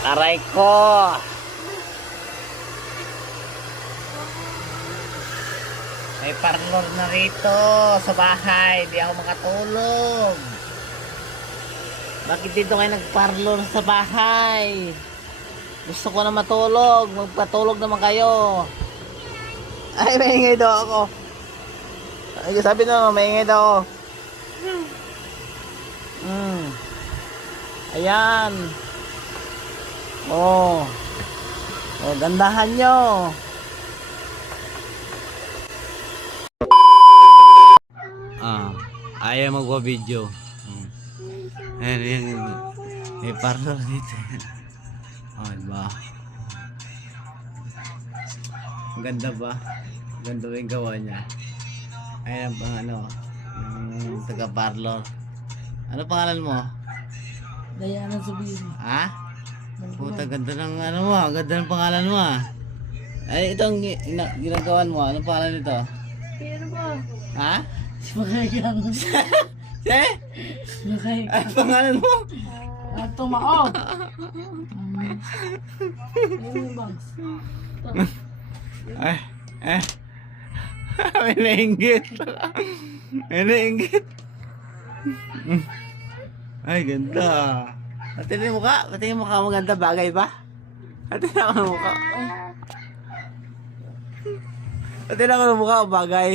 Aray ko. May parlor na rito sa bahay. Di ako makatulog. Bakit dito kayo nagparlor sa bahay? Gusto ko na matulog. Magpatulog naman kayo. Ay, maingay daw ako. Ay, sabi na, maingay daw ako. Ayan. Oh. Oh, gandahan nyo. Ayaw magwa-video. Ayan, yan. May parlor dito. Oh, diba? Ang ganda ba? Ang ganda ba yung gawa niya? Ayan pang ano, yung taga-parlor. Ano pangalan mo? Dayanan sabihin. Ha? Puta, ganda ng ano mo, ganda ng pangalan mo ah. Ay, itong ginagawan mo, anong pangalan nito? Pero ba? Ha? Makahigang. Eh? Makahigang. Ano pangalan mo? Tumao. Yung bags. Eh. May nainggit. May nainggit. Ay, ganda. Pati na yung mukha. Pati yung mukha mo ganda. Bagay ba? Pati na ako ng mukha. Pati na ako ng mukha. Bagay.